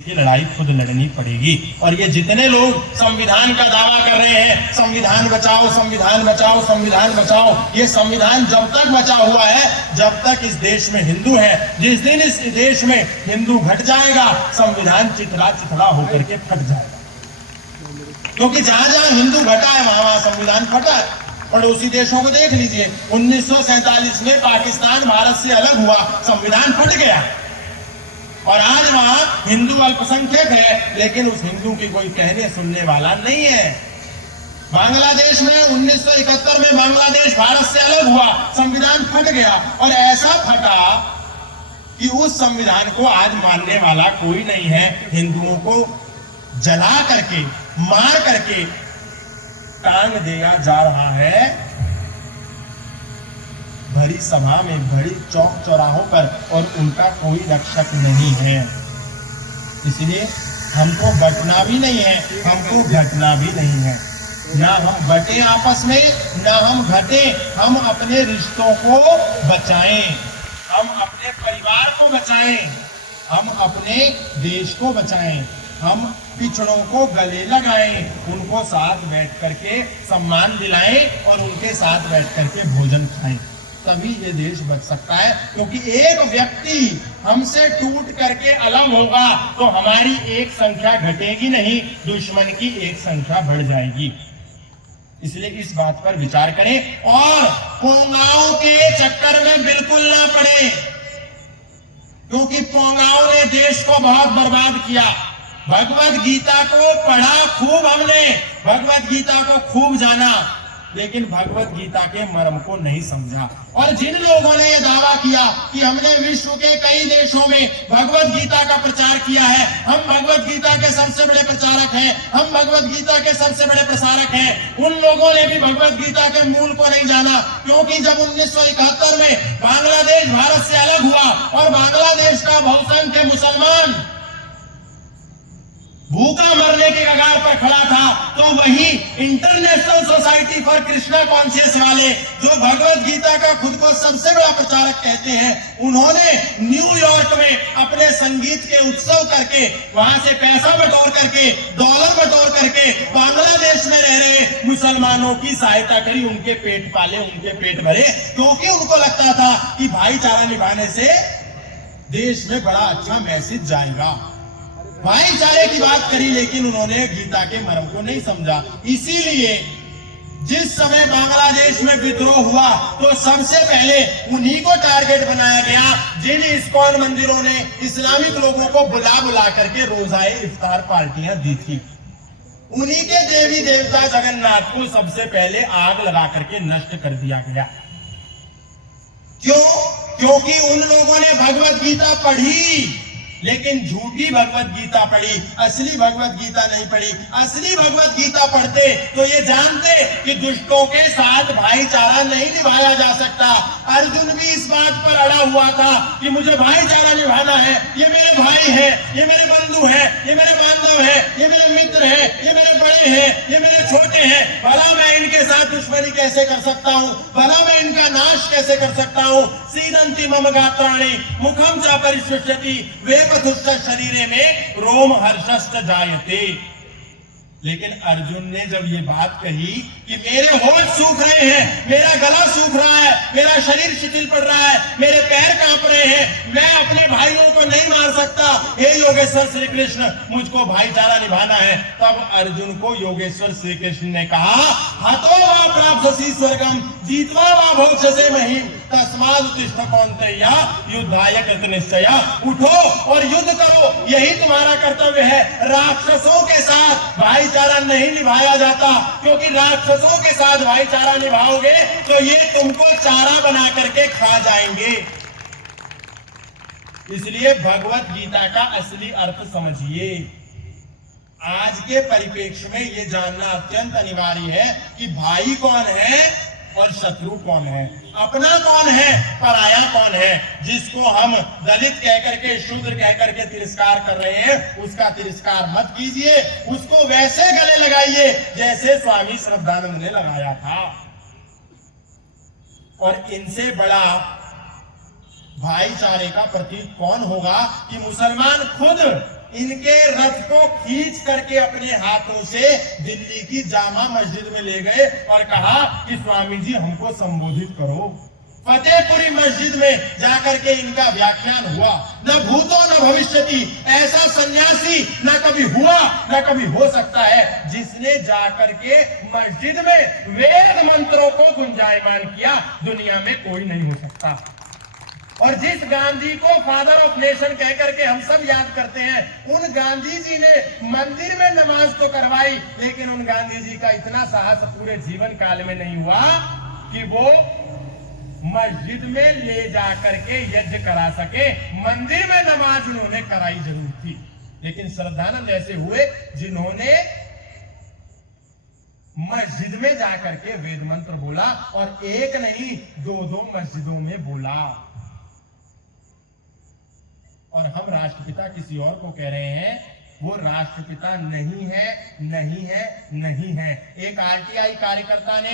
की लड़ाई खुद लड़नी पड़ेगी। और ये जितने लोग संविधान का दावा कर रहे हैं, संविधान बचाओ संविधान बचाओ संविधान बचाओ, ये संविधान जब तक बचा हुआ है जब तक इस देश में हिंदू है। जिस दिन इस देश में हिंदू घट जाएगा संविधान चिथड़ा चिथड़ा होकर के फट जाएगा। क्योंकि जहां जहां हिंदू घटा है वहां वहां संविधान फटा है। पड़ोसी देशों को देख लीजिए, 1947 में पाकिस्तान भारत से अलग हुआ, संविधान फट गया और आज वहां हिंदू अल्पसंख्यक है, लेकिन उस हिंदू की कोई कहने सुनने वाला नहीं है। बांग्लादेश में 1971 में बांग्लादेश भारत से अलग हुआ, संविधान फट गया और ऐसा फटा कि उस संविधान को आज मानने वाला कोई नहीं है। हिंदुओं को जला करके मार करके टांग दिया जा रहा है, भरी सभा में, भरी चौक चौराहों पर, और उनका कोई रक्षक नहीं है। इसलिए हमको बटना भी नहीं है, हमको घटना भी नहीं है। ना हम बटे आपस में, ना हम घटे। हम अपने रिश्तों को बचाएं, हम अपने परिवार को बचाएं, हम अपने देश को बचाएं, हम पिछड़ों को गले लगाएं, उनको साथ बैठ करके सम्मान दिलाएं और उनके साथ बैठ करके भोजन खाएं। तभी ये देश बच सकता है। क्योंकि एक व्यक्ति हमसे टूट करके अलग होगा तो हमारी एक संख्या घटेगी नहीं, दुश्मन की एक संख्या बढ़ जाएगी। इसलिए इस बात पर विचार करें और पोंगाओं के चक्कर में बिल्कुल ना पड़े, क्योंकि पोंगाओं ने देश को बहुत बर्बाद किया। भगवत गीता को पढ़ा खूब हमने, भगवत गीता को खूब जाना, लेकिन भगवत गीता के मर्म को नहीं समझा। और जिन लोगों ने यह दावा किया कि हमने विश्व के कई देशों में भगवत गीता का प्रचार किया है, हम भगवत गीता के सबसे बड़े प्रचारक हैं, हम भगवत गीता के सबसे बड़े प्रसारक हैं, उन लोगों ने भी भगवत गीता के मूल को नहीं जाना। क्योंकि जब 1971 में बांग्लादेश भारत से अलग हुआ और बांग्लादेश का बहुसंख्यक मुसलमान भूखा मरने के कगार पर खड़ा था, तो वही international society for Krishna conscious वाले, जो भगवत गीता का खुद को सबसे बड़ा प्रचारक कहते हैं, उन्होंने न्यूयॉर्क में अपने संगीत के उत्सव करके, वहां से पैसा बटोर करके, डॉलर बटोर करके बांग्लादेश में रह रहे मुसलमानों की सहायता करी, उनके पेट पाले, उनके पेट भरे। क्योंकि उनको लगता था कि भाईचारा निभाने से देश में बड़ा अच्छा मैसेज जाएगा, भाईचारे की बात करी, लेकिन उन्होंने गीता के मर्म को नहीं समझा। इसीलिए जिस समय बांग्लादेश में विद्रोह हुआ तो सबसे पहले उन्हीं को टारगेट बनाया गया, जिन इस्कॉन मंदिरों ने इस्लामिक लोगों को बुला बुला करके रोजाए इफ्तार पार्टियां दी थी। उन्हीं के देवी देवता जगन्नाथ को सबसे पहले आग लगा करके नष्ट कर दिया गया। क्यों? क्योंकि उन लोगों ने भगवत गीता पढ़ी, लेकिन झूठी भगवत गीता पढ़ी, असली भगवत गीता नहीं पढ़ी। असली भगवत गीता पढ़ते तो ये जानते कि दुष्टों के साथ भाईचारा नहीं निभाया जा सकता। अर्जुन भी इस बात पर अड़ा हुआ था कि मुझे भाईचारा निभाना है, ये मेरे भाई हैं, ये मेरे बंधु हैं, ये मेरे बांधव हैं, ये मेरे मित्र हैं, ये मेरे बड़े हैं, ये मेरे छोटे हैं, भला मैं इनके साथ दुश्मनी कैसे कर सकता हूँ, भला मैं इनका नाश कैसे कर सकता हूँ। सीदंती मम गात्राणि मुखम च परिशुष्यति वेपथुष्ट शरीरे में रोम हर्षश्च जायते। लेकिन अर्जुन ने जब ये बात कही कि मेरे होठ सूख रहे हैं, मेरा गला सूख रहा है, मेरा शरीर शिथिल पड़ रहा है, मेरे पैर कांप रहे हैं, मैं अपने भाइयों को नहीं मार सकता, हे योगेश्वर श्री कृष्ण मुझको भाईचारा निभाना है, तब अर्जुन को योगेश्वर श्री कृष्ण ने कहा, हतो वा प्राप्स्यसि स्वर्गम जीत्वा वा भोक्ष्यसे महीम तस्माद् उत्तिष्ठ कौन्तेय युद्धाय कृत निश्चया। उठो और युद्ध करो, यही तुम्हारा कर्तव्य है। राक्षसों के साथ भाईचारा नहीं निभाया जाता, क्योंकि राक्षसों के साथ भाईचारा निभाओगे तो ये तुमको चारा बना करके खा जाएंगे। इसलिए भगवत गीता का असली अर्थ समझिए। आज के परिप्रेक्ष्य में ये जानना अत्यंत अनिवार्य है कि भाई कौन है और शत्रु कौन है, अपना कौन है, पराया कौन है। जिसको हम दलित कहकर के, शूद्र कहकर के तिरस्कार कर रहे हैं, उसका तिरस्कार मत कीजिए, उसको वैसे गले लगाइए जैसे स्वामी श्रद्धानंद ने लगाया था। और इनसे बड़ा भाईचारे का प्रतीक कौन होगा कि मुसलमान खुद इनके रथ को खींच करके अपने हाथों से दिल्ली की जामा मस्जिद में ले गए और कहा कि स्वामी जी हमको संबोधित करो। फतेहपुरी मस्जिद में जाकर के इनका व्याख्यान हुआ। न भूतो न भविष्यति, ऐसा सन्यासी न कभी हुआ न कभी हो सकता है जिसने जाकर के मस्जिद में वेद मंत्रों को गुंजायमान किया। दुनिया में कोई नहीं हो सकता। और जिस गांधी को फादर ऑफ नेशन कहकर के हम सब याद करते हैं, उन गांधी जी ने मंदिर में नमाज तो करवाई, लेकिन उन गांधी जी का इतना साहस पूरे जीवन काल में नहीं हुआ कि वो मस्जिद में ले जाकर के यज्ञ करा सके। मंदिर में नमाज उन्होंने कराई जरूर थी, लेकिन श्रद्धानंद ऐसे हुए जिन्होंने मस्जिद में जाकर के वेद मंत्र बोला, और एक नहीं दो मस्जिदों में बोला। और हम राष्ट्रपिता किसी और को कह रहे हैं, वो राष्ट्रपिता नहीं है, नहीं है, नहीं है। एक आरटीआई कार्यकर्ता ने